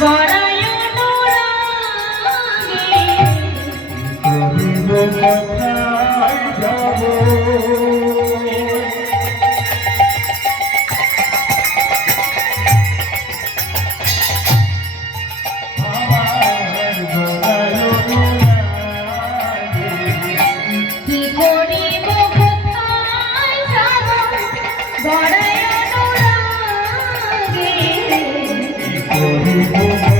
গড়ায় অনুরাগে Música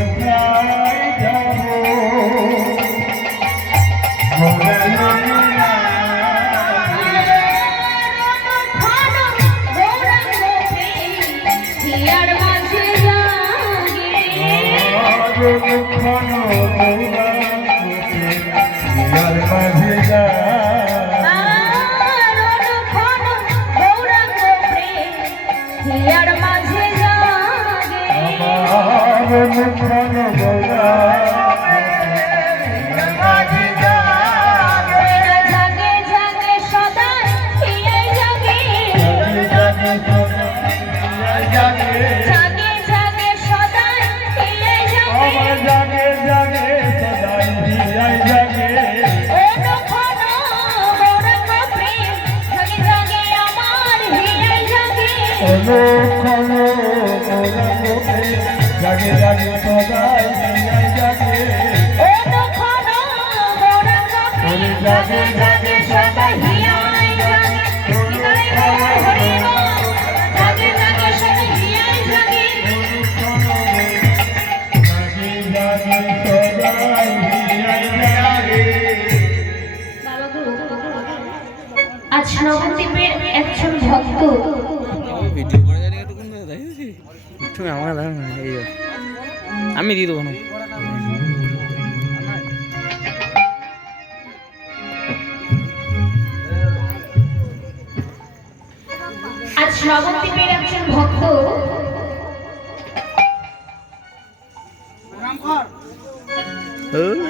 ಚರಣ আজ নবদ্বীপের একজন ভক্ত। ভিডিও করা একটু কোন দেখেছি তুমি আমার এই আমি দিয়ে দেবো না। আজ নবদ্বীপের একজন ভক্ত জড়িতায়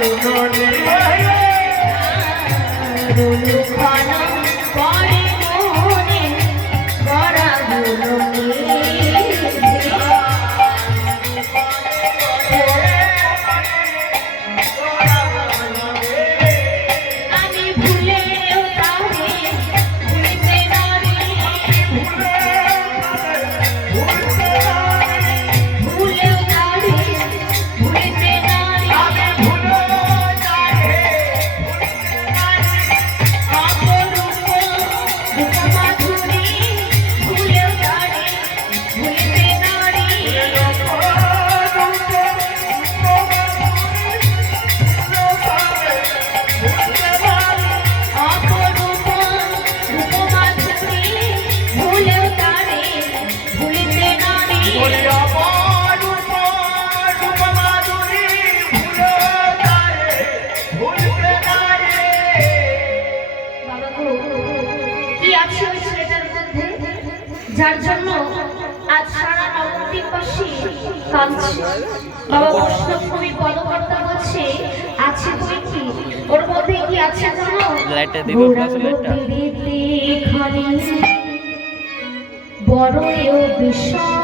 Do you I mean? Do you know I mean? যার জন্য আজ সারা নবদ্বীপবাসী কাঁদছে। বাবা বলছে আছে বই কি? ওর মধ্যে কি আছে জানো বড় বিষয়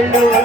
சொல்லுவ